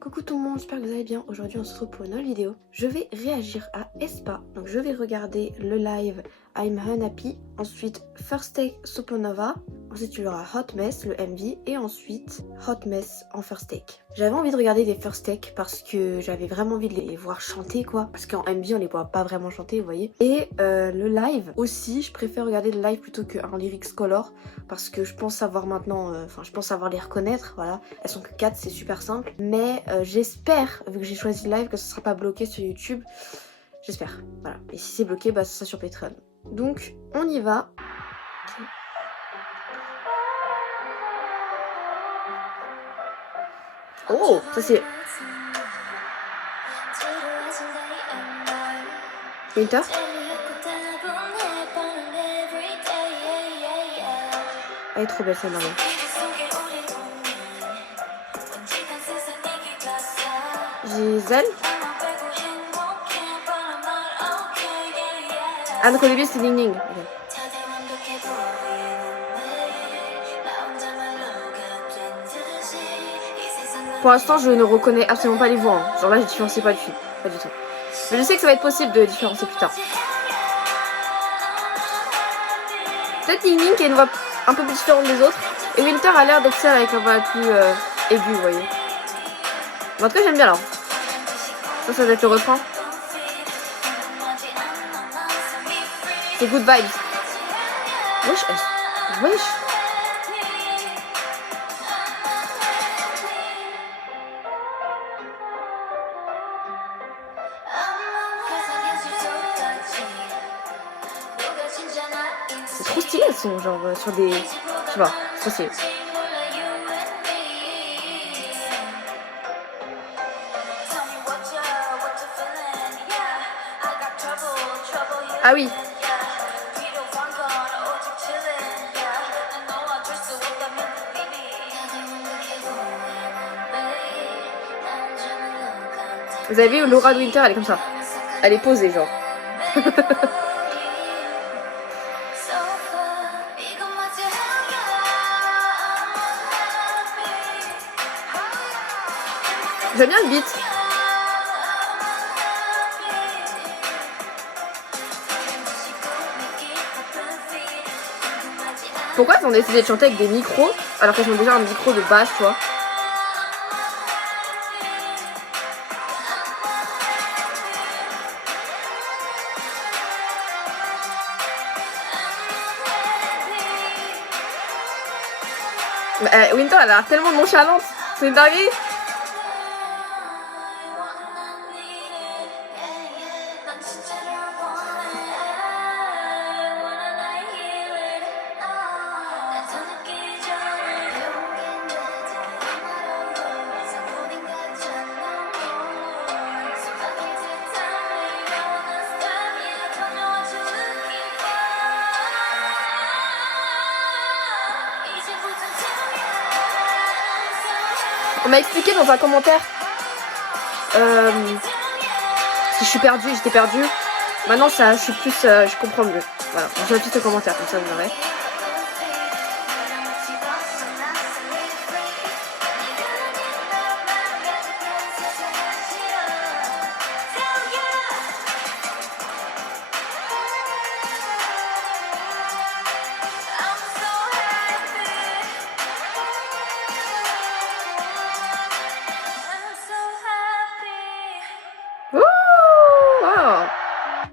Coucou tout le monde, j'espère que vous allez bien. Aujourd'hui on se retrouve pour une nouvelle vidéo. Je vais réagir à aespa. Donc je vais regarder le live I'm Unhappy. Ensuite First Take Supernova. Ensuite il y aura Hot Mess, le MV. Et ensuite Hot Mess en First Take. J'avais envie de regarder des First Take parce que j'avais vraiment envie de les voir chanter quoi. Parce qu'en MV on les voit pas vraiment chanter, vous voyez. Et le live aussi, je préfère regarder le live plutôt qu'un lyrics color. Parce que je pense savoir maintenant, je pense savoir les reconnaître, voilà. Elles sont que 4, c'est super simple. Mais j'espère, vu que j'ai choisi le live, que ce sera pas bloqué sur YouTube. J'espère, voilà. Et si c'est bloqué, bah ce sera sur Patreon. Donc, on y va. Oh, ça c'est... Winter. Elle est trop belle celle-là. Gisèle. Ah donc au début c'est Ning Ning. Okay. Pour l'instant je ne reconnais absolument pas les voix. Hein. Genre là je différencie pas du tout. Pas du tout. Mais je sais que ça va être possible de différencier plus tard. Peut-être Ning Ning qui a une voix un peu plus différente des autres. Et Winter a l'air d'être celle avec la voix la plus aiguë, vous voyez. Mais en tout cas j'aime bien là. Ça doit être le refrain. C'est good vibes. Wesh, wesh. C'est trop stylé elles sont genre sur des... Je sais pas, c'est trop stylé. Ah oui. Vous avez vu Laura de Winter, elle est comme ça. Elle est posée genre. J'aime bien le beat. Pourquoi ils ont décidé de chanter avec des micros alors qu'ils ont déjà un micro de basse, tu vois? Winter elle a l'air tellement nonchalante, c'est une dinguerie. On m'a expliqué dans un commentaire si je suis perdue, j'étais perdue. Maintenant ça, je suis plus, je comprends mieux. Voilà, je vais juste le commentaire comme ça vous verrez.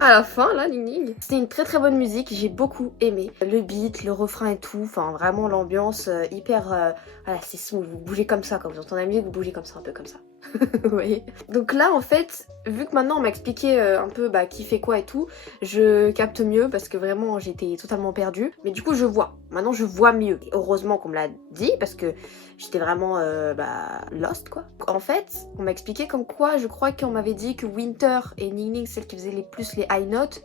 À la fin là, Ning Ning. C'était une très très bonne musique, j'ai beaucoup aimé. Le beat, le refrain et tout, enfin vraiment l'ambiance hyper... voilà, c'est smooth, vous bougez comme ça, quand vous entendez la musique, vous bougez comme ça, un peu comme ça. Vous voyez. Donc là en fait, vu que maintenant on m'a expliqué un peu qui fait quoi et tout, je capte mieux parce que vraiment j'étais totalement perdue. Mais du coup je vois, maintenant je vois mieux. Et heureusement qu'on me l'a dit parce que j'étais vraiment lost quoi. En fait, on m'a expliqué comme quoi je crois qu'on m'avait dit que Winter et Ning Ning, celles qui faisaient les plus les high notes,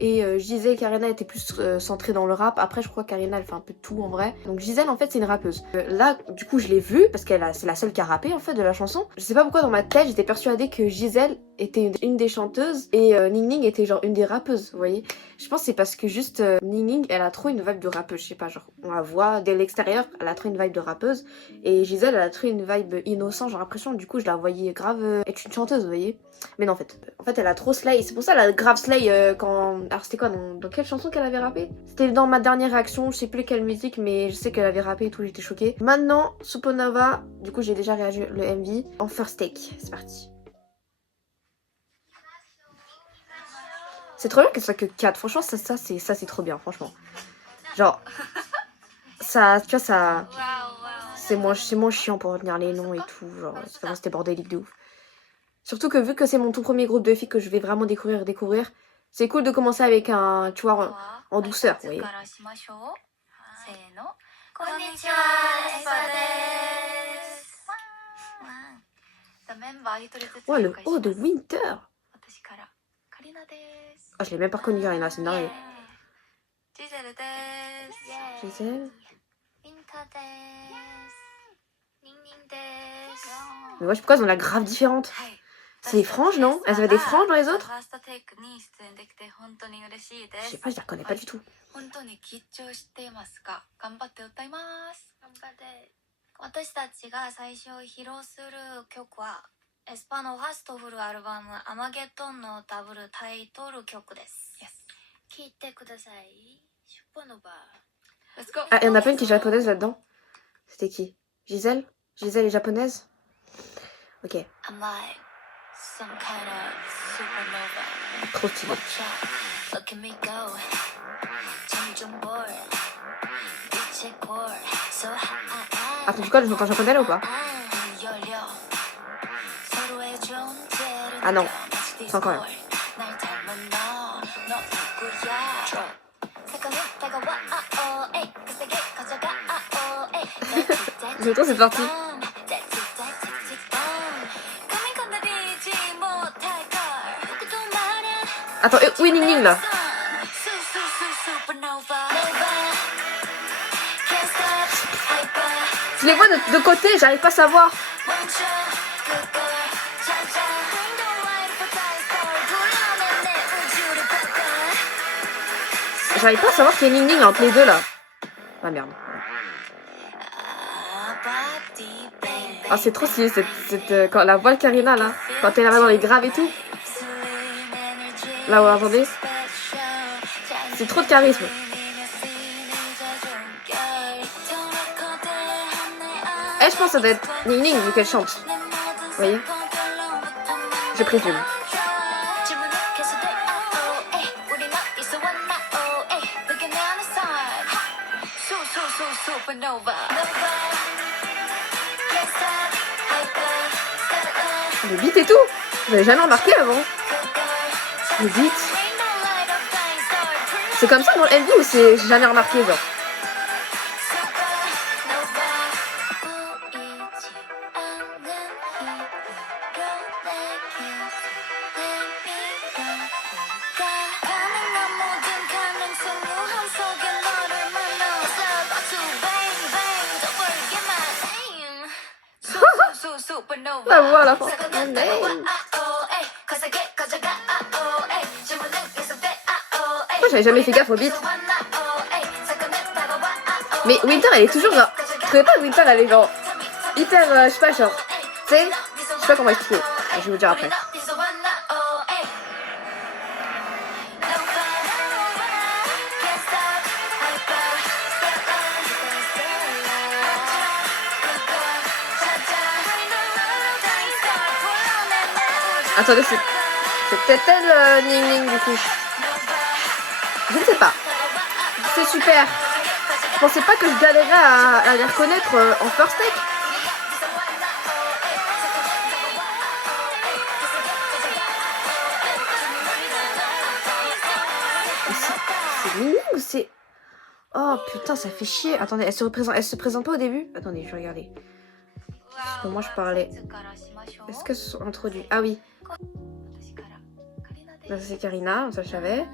Et je disais Karina était plus centrée dans le rap. Après je crois que Karina elle fait un peu de tout en vrai. Donc Gisèle en fait c'est une rappeuse. Là du coup je l'ai vue parce qu'elle c'est la seule qui a rappé en fait de la chanson. Je sais pas pourquoi dans ma tête j'étais persuadée que Gisèle était une des chanteuses et Ning Ning était genre une des rappeuses, vous voyez. Je pense que c'est parce que juste Ning Ning elle a trop une vibe de rappeuse, je sais pas, genre on la voit dès l'extérieur, elle a trop une vibe de rappeuse. Et Gisèle elle a trop une vibe innocent, j'ai l'impression du coup je la voyais grave être une chanteuse, vous voyez. Mais non en fait elle a trop slay, c'est pour ça elle a grave slay quand... Alors c'était quoi, dans quelle chanson qu'elle avait rappé? C'était dans ma dernière réaction, je sais plus quelle musique mais je sais qu'elle avait rappé et tout, j'étais choquée. Maintenant Supernova, du coup j'ai déjà réagi le MV en first take, c'est parti. C'est trop bien qu'elle soit que 4, franchement ça c'est trop bien franchement. Genre ça, tu vois ça... C'est moins chiant pour retenir les noms et tout, genre c'était bordélique de ouf. Surtout que vu que c'est mon tout premier groupe de filles que je vais vraiment découvrir, c'est cool de commencer avec un, tu vois, en douceur, vous voyez. Oh, le haut de Winter. Ah, je l'ai même pas reconnu, Karina, c'est dingue. Gisèle. Mais ouais, pourquoi elles ont la grave différente? C'est des franges, non? Elles avaient des franges dans les autres? Je sais pas, je les reconnais pas du tout. 私たちが最初披露する曲はエスパのファーストフルアルバムアマゲドンのダブルタイトル曲です。聴いてください。シュポノバ。Ah, il y en a pas une qui est japonaise là-dedans? C'était qui? Gisèle? Gisèle est japonaise? Ok. Trop stylé. Attends, du coup, elle chante en japonais là ou pas? Ah non, c'est encore rien. Je trouve cette partie. Attends, où est Ning Ning là? Je les vois de côté, j'arrive pas à savoir. J'arrive pas à savoir qu'il y a Ning Ning entre les deux là. Ah merde. Ah c'est trop stylé quand la voix de Karina là, quand elle arrive dans les graves et tout. Là vous entendez? C'est trop de charisme. Eh, je pense que ça doit être Ning Ning vu qu'elle chante. Vous voyez? Je présume. Le beat et tout, j'avais jamais remarqué avant. Le beat. C'est comme ça dans le MV ou c'est j'ai jamais remarqué genre? La voix à la fin. Moi j'avais jamais fait gaffe au beat. Mais Winter elle est toujours genre... Je trouvais pas que Winter elle est genre... Hyper... je sais pas genre... Tu sais... Je sais pas comment expliquer. Je vais vous dire après. Attendez, c'est peut-être elle, Ning Ning, du coup. Je ne sais pas. C'est super. Je pensais pas que je galérais à les reconnaître en first take. C'est Ning Ning ou c'est... Oh putain, ça fait chier. Attendez, elle se présente pas au début? Attendez, je vais regarder. Parce que moi je parlais... Est-ce qu'elles se sont introduites? Ah oui. Là c'est Karina, ça je savais.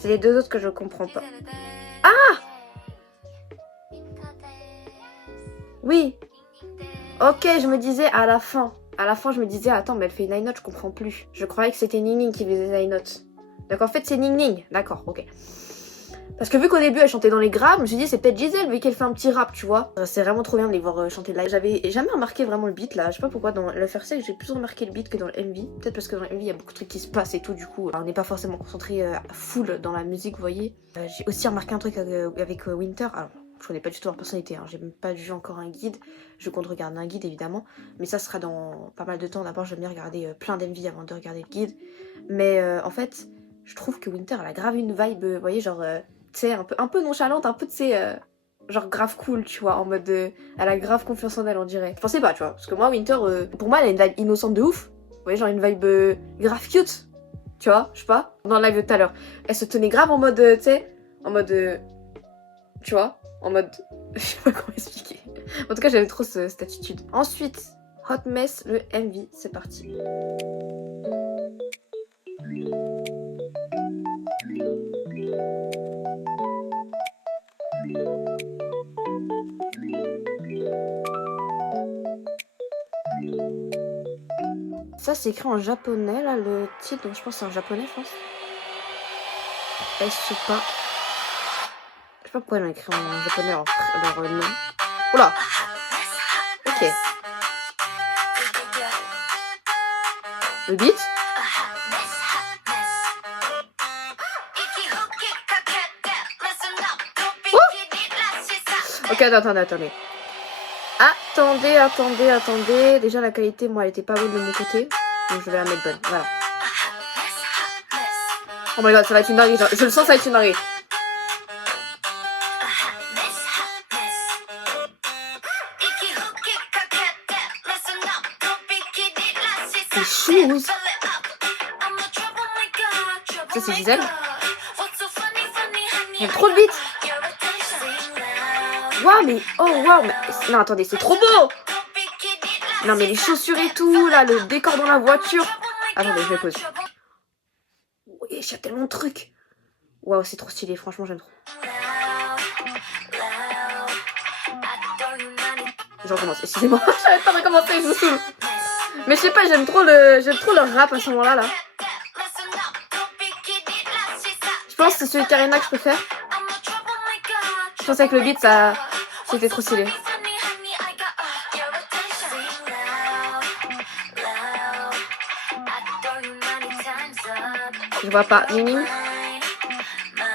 C'est les deux autres que je comprends pas. Ah! Oui. Ok, je me disais à la fin. À la fin, je me disais, attends, mais elle fait une high note, je comprends plus. Je croyais que c'était Ning Ning qui faisait une high note. Donc en fait, c'est Ning Ning. D'accord, ok. Parce que vu qu'au début, elle chantait dans les graves, je me suis dit, c'est peut-être Giselle, vu qu'elle fait un petit rap, tu vois. C'est vraiment trop bien de les voir chanter live. J'avais jamais remarqué vraiment le beat, là. Je sais pas pourquoi, dans le First Take, j'ai plus remarqué le beat que dans le MV. Peut-être parce que dans le MV, il y a beaucoup de trucs qui se passent et tout, du coup, on n'est pas forcément concentré full dans la musique, vous voyez. J'ai aussi remarqué un truc avec Winter. Alors, je connais pas du tout leur personnalité, hein. J'ai même pas vu encore un guide. Je compte regarder un guide, évidemment. Mais ça sera dans pas mal de temps. D'abord, j'aime bien regarder plein d'MV avant de regarder le guide. Mais en fait, je trouve que Winter, elle a grave une vibe, vous voyez, genre... tu sais, un peu nonchalante, un peu, tu sais, genre grave cool, tu vois, en mode, elle a grave confiance en elle, on dirait. Je pensais pas, tu vois, parce que moi, Winter, pour moi, elle a une vibe innocente de ouf. Vous voyez, genre une vibe grave cute, tu vois, je sais pas, dans le live de tout à l'heure. Elle se tenait grave en mode, tu sais, en mode, tu vois, en mode, je sais pas comment expliquer. En tout cas, j'avais trop cette attitude. Ensuite, Hot Mess, le MV, c'est parti. Ça, c'est écrit en japonais, là, le titre, donc je pense que c'est en japonais, je pense. Je sais pas. Je sais pas pourquoi ils l'ont écrit en japonais, leur nom. Oula! Ok. Le beat? Oh! Ok, attendez. Attendez. Déjà, la qualité, moi, elle était pas bonne de mon côté. Donc, je vais la mettre bonne. Voilà. Oh my god, ça va être une dinguerie. Je le sens, ça va être une dinguerie. C'est shoes. Ça, c'est Giselle. Il y a trop de beats. Waouh, mais... Oh, waouh, mais... Non, attendez, c'est trop beau. Non, mais les chaussures et tout, là, le décor dans la voiture. Attendez, je vais pause. Oui, il y a tellement de trucs. Waouh, c'est trop stylé, franchement, j'aime trop. Je recommence, excusez-moi, j'avais pas recommencé, je vous saoule. Mais je sais pas, j'aime trop leur rap à ce moment-là, là. Je pense que c'est celui de Karina que je peux faire. Je pense qu'avec le beat, ça... C'était trop stylé. Je vois pas. Nini?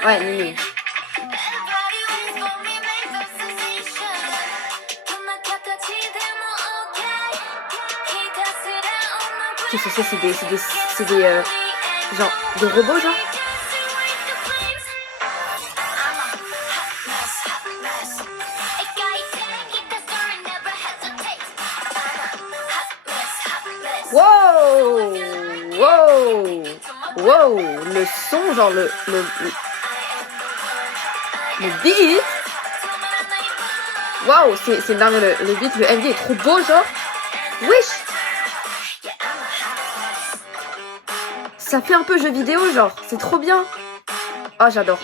Ouais, Nini. Qu'est-ce que c'est des genre, des robots, genre? Wow, le son, genre le beat. Waouh, c'est dingue, le beat, le MV est trop beau, genre. Wesh. Ça fait un peu jeu vidéo, genre, c'est trop bien. Oh, j'adore.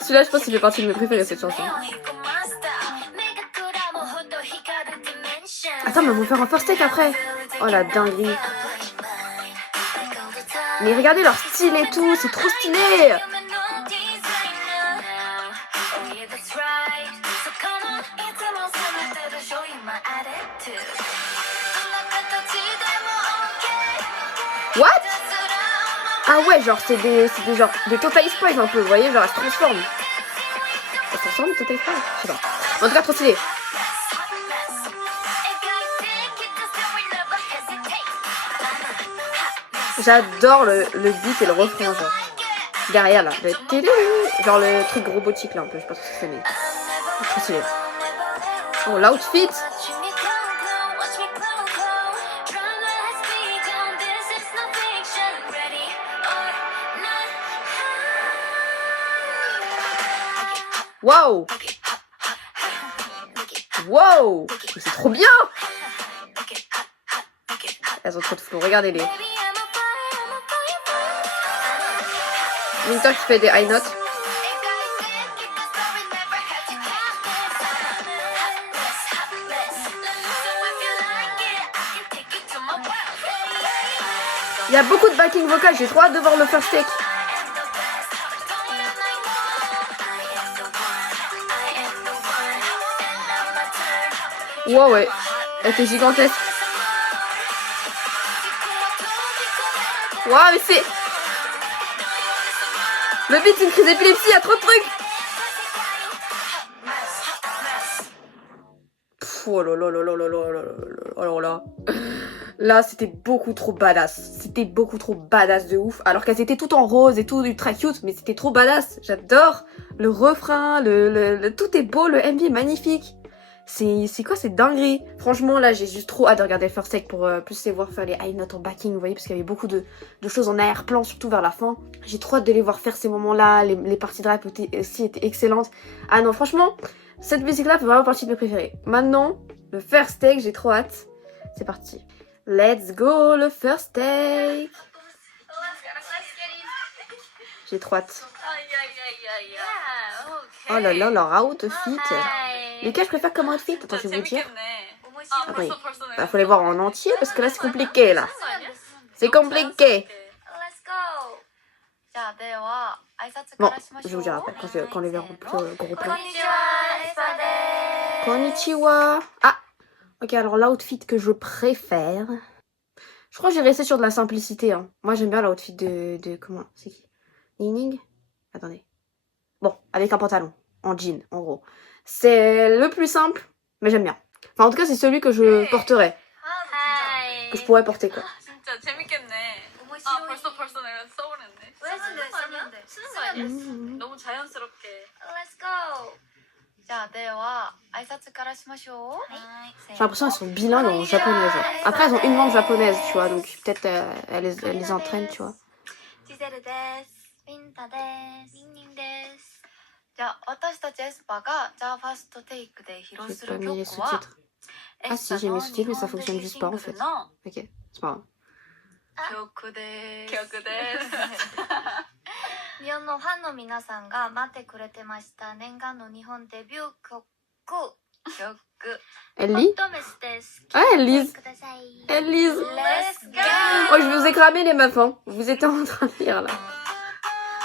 Celui-là, je pense qu'il fait partie de mes préférés, cette chanson. Attends, mais on va faire un first take après. Oh la dinguerie. Mais regardez leur style et tout, c'est trop stylé. What? Ah ouais, genre c'est des genre des Total Spice un peu, vous voyez, genre elle se transforme. Elle se transforme, Total Spice? Je sais pas. En tout cas, trop stylé. J'adore le beat et le refrain, genre. Derrière, là. Genre le truc robotique, là, un peu. Je sais pas ce que c'est, mais... Trop stylé. Oh, l'outfit! Waouh! Wow! C'est trop bien! Elles ont trop de flow, regardez-les. Winter qui fait des high notes. Il y a beaucoup de backing vocal, j'ai trop hâte de voir le first take. Wow, ouais, elle était gigantesque. Wow, mais c'est... Le beat, c'est une crise d'épilepsie, il y a trop de trucs. Pff, oh là là là là là là là là. Alors là... Là, c'était beaucoup trop badass. C'était beaucoup trop badass de ouf. Alors qu'elles étaient toutes en rose et tout, ultra cute, mais c'était trop badass. J'adore le refrain, tout est beau, le MV est magnifique. C'est quoi cette dinguerie? Franchement, là, j'ai juste trop hâte de regarder le first take pour plus les voir faire les high notes en backing, vous voyez, parce qu'il y avait beaucoup de choses en arrière-plan, surtout vers la fin. J'ai trop hâte de les voir faire ces moments-là. Les parties de rap aussi étaient excellentes. Ah non, franchement, cette musique-là fait vraiment partie de mes préférées. Maintenant, le first take, j'ai trop hâte. C'est parti. Let's go, le first take. J'ai trop hâte. Oh là là, leur outfit. Lequel je préfère comme outfit? Attends, je vais vous dire. Oui. Bah, faut les voir en entier parce que là, c'est compliqué, là. C'est compliqué. Bon, je vous dirai après quand les verront plus gros plan. Konnichiwa. Ah, ok, alors l'outfit que je préfère... Je crois que j'ai resté sur de la simplicité. Hein. Moi, j'aime bien l'outfit de... Comment? C'est qui? Ning? Attendez. Bon, avec un pantalon. En jean, en gros. C'est le plus simple, mais j'aime bien. Enfin, en tout cas, c'est celui que je porterais. Que je pourrais porter, quoi. J'ai l'impression qu'elles sont bilingues en japonais. Genre. Après, elles ont une langue japonaise, tu vois, donc peut-être elles les entraînent, tu vois. Je j'ai pas mis les sous-titres. Ah si, j'ai mis les sous-titres, mais ça fonctionne juste pas en fait. Ok, c'est pas grave. 日本のファンの皆さんが待ってくれてました念願の日本デビュー曲 Elle lit? Ah, elle lise. Elle lise. Let's go. Oh, je vous ai cramé les meufs, hein. Vous étiez en train de lire là.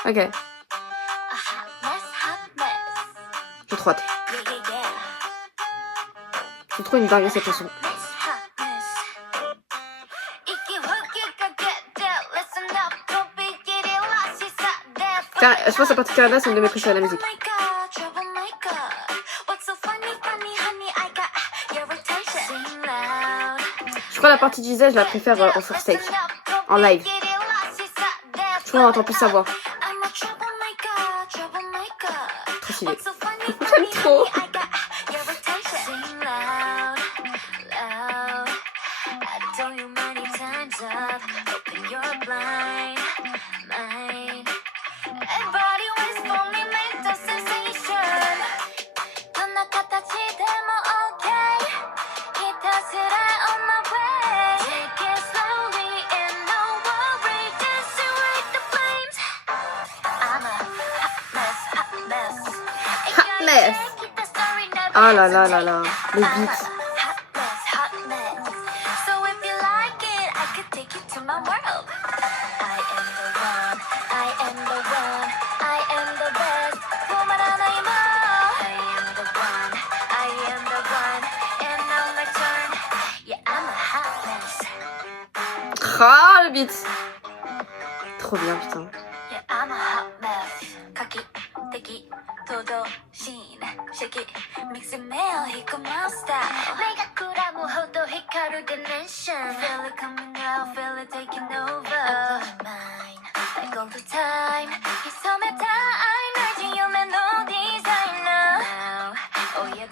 Ok. J'ai trop hâte. C'est trop une dingue cette chanson. Je pense à partir de Canada, c'est une de mes préférées de la musique. Je crois la partie Gisèle, je la préfère en first take, en live. Je crois qu'on entend plus sa voix. Trop stylé. J'aime trop. Ah là là là là, le beat. Ah, le beat. Trop bien, putain.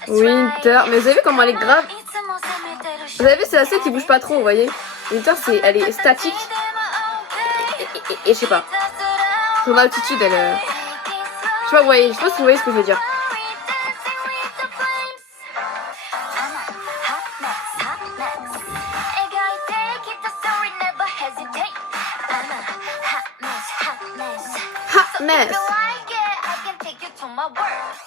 Winter, mais vous avez vu comment elle est grave? Vous avez vu, c'est la seule qui bouge pas trop, vous voyez? Winter, elle est statique. Et je sais pas. Son altitude, elle... Je sais pas, vous voyez, je sais pas si vous voyez ce que je veux dire. Mess. If you like it, I can take you to my world.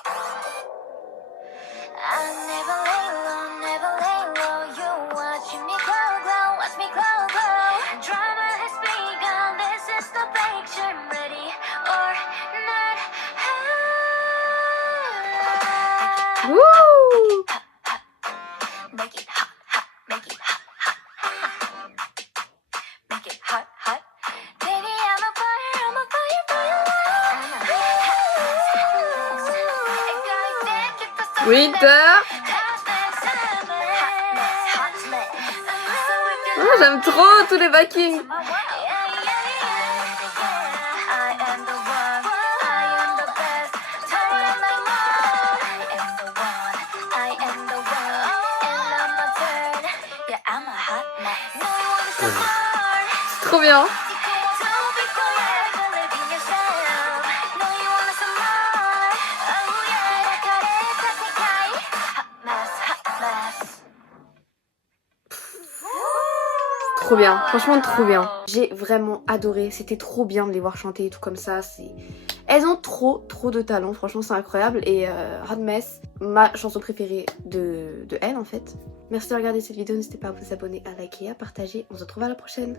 I never lay low, never lay low. You watching me glow, glow, watch me glow, glow. Drama has begun, this is the picture. Ready or not. Woo! Make it hot, hot, make it hot, hot, hot. Make it hot, hot. Baby, I'm a fire, I'm a fire, fire. Winter. Oh, j'aime trop tous les backings. C'est trop bien. Trop bien, franchement trop bien. J'ai vraiment adoré, c'était trop bien de les voir chanter et tout comme ça. Elles ont trop de talent, franchement c'est incroyable. Et Hot Mess, ma chanson préférée de elles en fait. Merci de regarder cette vidéo, n'hésitez pas à vous abonner, à liker, à partager. On se retrouve à la prochaine.